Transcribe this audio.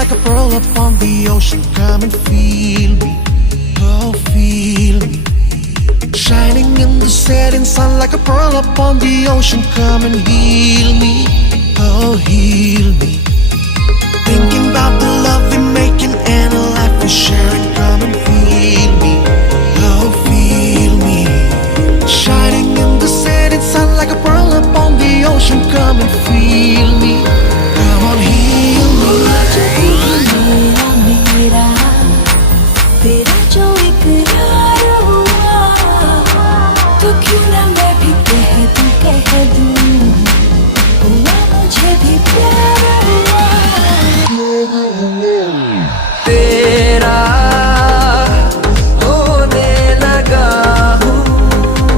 like a pearl upon the ocean. Come and feel me, oh feel me. Shining in the setting sun like a pearl upon the ocean. Come and heal me, oh heal me. Thinking about the love we're making and a life we're sharing. Come and feel me, oh feel me. Shining in the setting sun like a pearl upon the ocean. Come and feel me, come on heal me. मेरा तेरा जो इकरार हुआ, तो क्यों ना मैं भी कह दूं हुआ मुझे भी प्यार।